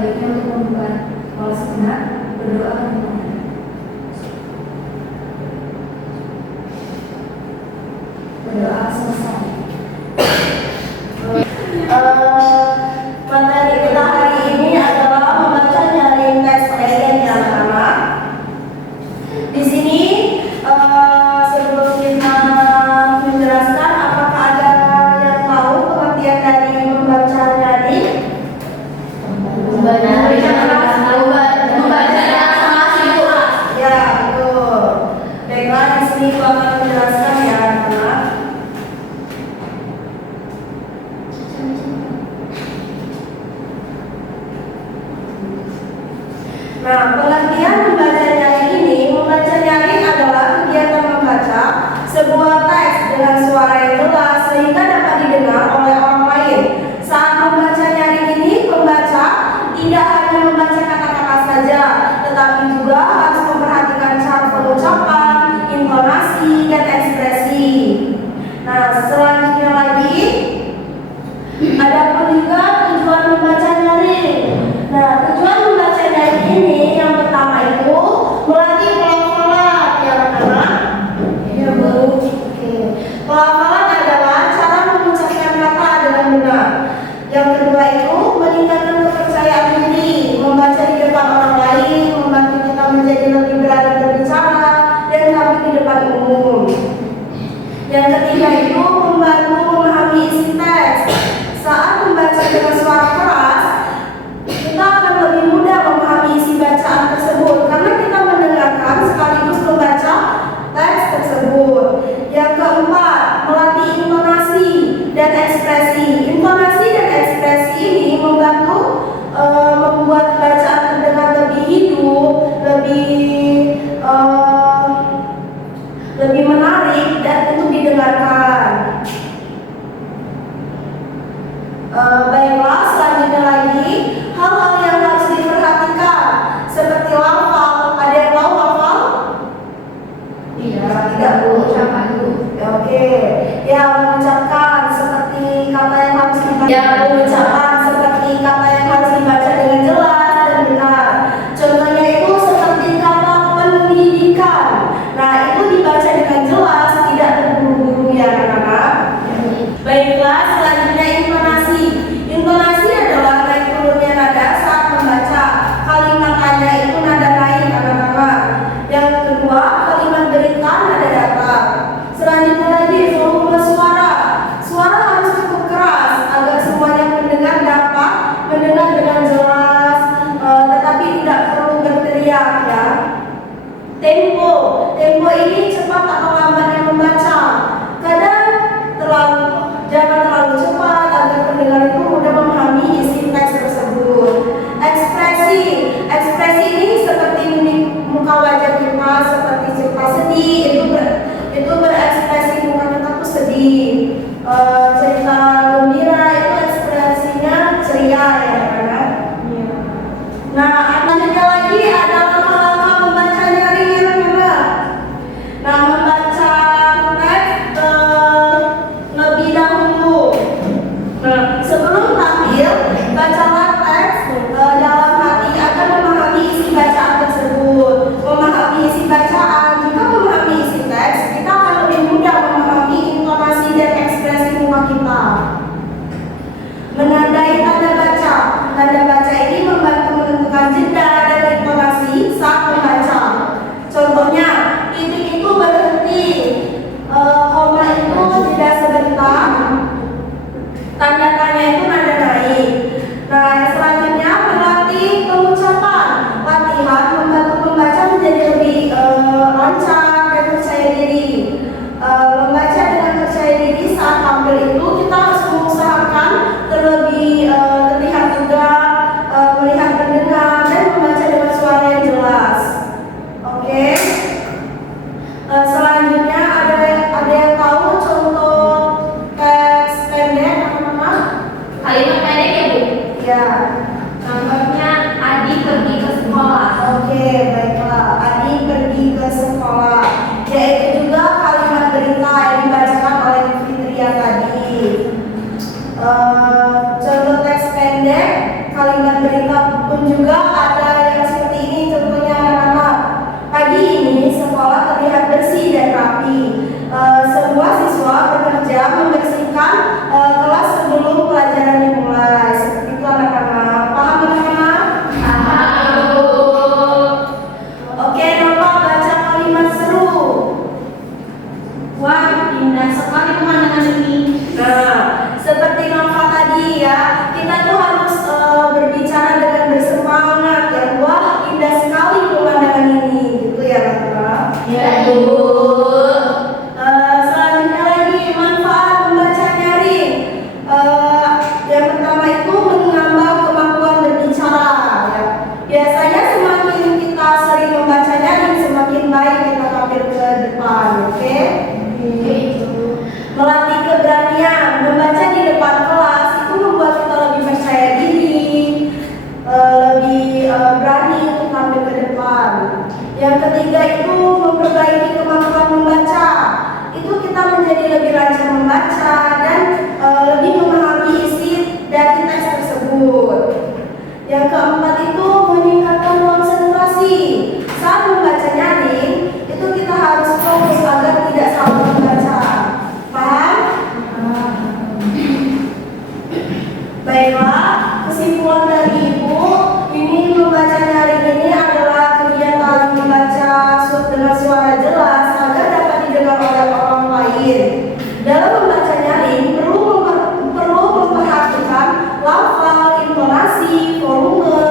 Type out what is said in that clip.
baiknya untuk membuka pola sejenak, berdoa dan berdoa. Berdoa selesai. Materi kita hari ini adalah membaca nyaring teks present yang pertama. Di sini sebelum kita menjelaskan, apakah ada yang tahu pengertian dari membaca nyaring? Membacanya sama simulasi. Ya, betul. Baiklah, di sini aku akan menjelaskan ya, anak-anak. Nah, pengertian membaca nyaring ini, membaca nyaring adalah kegiatan membaca sebuah teks dengan suara yang jelas sehingga dapat didengar oleh orang lain. Saat membaca nyaring ini, pembaca tidak hanya membaca kata-kata saja, tetapi juga harus memperhatikan cara pengucapan, intonasi, dan ekspresi. Nah, selanjutnya lagi, ada pun juga tujuan membaca nyaring. Nah, tujuan membaca nyaring ini yang pertama itu melatih pelafalan, ya anak-anak. Ya, Bu. Oke. Pelafalan adalah cara mengucapkan kata dengan benar. Yang kedua itu meningkatkan kepercayaan diri, membaca di depan orang lain, membantu kita menjadi lebih berani berbicara dan tampil di depan umum. Yang ketiga itu membantu memahami isi teks. Saat membaca dengan suara keras, kita akan lebih mudah memahami isi bacaan tersebut karena kita mendengarkan sekaligus membaca teks tersebut. Yang keempat, melatih intonasi dan ekspresi. Intonasi dan ekspresi ini membantu membuat bacaan terdengar lebih hidup, lebih menarik dan untuk didengarkan. Baiklah, selanjutnya lagi hal-hal yang harus diperhatikan seperti lafal. Ada yang tahu lafal? Tidak, Bu. Ucapan dulu. Oke. Ya, mengucapkan seperti kata yang harus dibaca. Ya, mengucapkan seperti kata yang harus dibaca dengan jelas dan benar. Contohnya itu seperti kata pendidikan. Nah, itu dibaca dengan jelas, tidak terburu-buru ya, anak-anak. Baiklah, selanjutnya intonasi. Intonasi adalah naik turunnya nada saat membaca. Kalimat tanya itu nada naik, anak-anak. Yang kedua, kalimat berita nada datar. Selanjutnya lagi volume suara. Suara harus cukup keras agar semuanya pendengar dapat mendengar dengan jelas, tetapi tidak perlu berteriak ya. Tempo. Tempo ini cepat atau lambatnya membaca. Kadang jangan terlalu cepat agar pendengar itu mudah memahami isi teks tersebut. Ekspresi. Ekspresi ini seperti mimik muka wajah kita, seperti cerita sedih, itu berekspresi muka kita tuh sedih. Cerita gembira itu ekspresinya ceria ya kan? Nah, selanjutnya lagi adalah langkah membaca nyaring yang benar. Nah, membaca teks lebih dahulu. Nah, sebelum tampil, bacalah teks dalam hati agar memahami isi bacaan tersebut. Memahami isi bacaan, jika memahami isi teks, kita akan lebih mudah memahami intonasi dan ekspresi muka kita. Menandai tanda baca. Tanda baca ini membantu menentukan jeda dan intonasi saat membaca. Contohnya, titik itu berhenti, koma itu jeda sebentar, tanda tanya itu nada naik. Nah, yang selanjutnya melatih pengucapan. Latihan membantu membaca menjadi lebih lancar dan percaya diri. Membaca dengan percaya diri saat tampil itu kita harus mengusahakan terlebih terlihat tegak, melihat pendengar dan membaca dengan suara yang jelas. Oke. Selanjutnya ada yang tahu contoh teks pendek apa? Kalimat pendek ya, Bu? Ya. Contohnya Adi pergi ke sekolah. Oke, baiklah. Adi pergi ke sekolah. Yaitu juga kalimat berita yang dibacakan oleh Fitria tadi. Contoh teks pendek, kalimat berikut pun juga ada yang seperti ini. Contohnya anak-anak, pagi ini sekolah terlihat bersih dan rapi. Semua siswa bekerja membersihkan kelas sebelum pelajaran dimulai. Seperti itu anak-anak. Paham anak-anak? Oke, Nova baca kalimat seru. Wah, indah sekali pemandangan ini. Nah, seperti Nova tadi ya, kita tuh harus berbicara dengan bersemangat ya. Wah, indah sekali pemandangan ini, gitu ya anak-anak. Ya, Ibu. Selanjutnya lagi manfaat membaca nyaring. Yang pertama itu menambah kemampuan berbicara. Ya. Biasanya semakin kita sering membaca nyaring, semakin baik kita tampil ke depan, oke? Melatih keberanian, membaca di depan kelas itu membuat kita lebih percaya diri, lebih berani untuk tampil ke depan. Yang ketiga itu memperbaiki kemampuan membaca. Itu kita menjadi lebih lancar membaca dan lebih memahami isi dari teks tersebut. Yang keempat itu meningkatkan konsentrasi. Saat membaca nyaring, itu kita harus fokus agar tidak salah membaca. Paham? Baiklah, kesimpulan dari Ibu, ini membaca nyaring ini adalah kegiatan membaca dengan suara jelas agar dapat didengar oleh orang lain. Dalam membaca nyaring perlu memperhatikan lafal, intonasi, volume,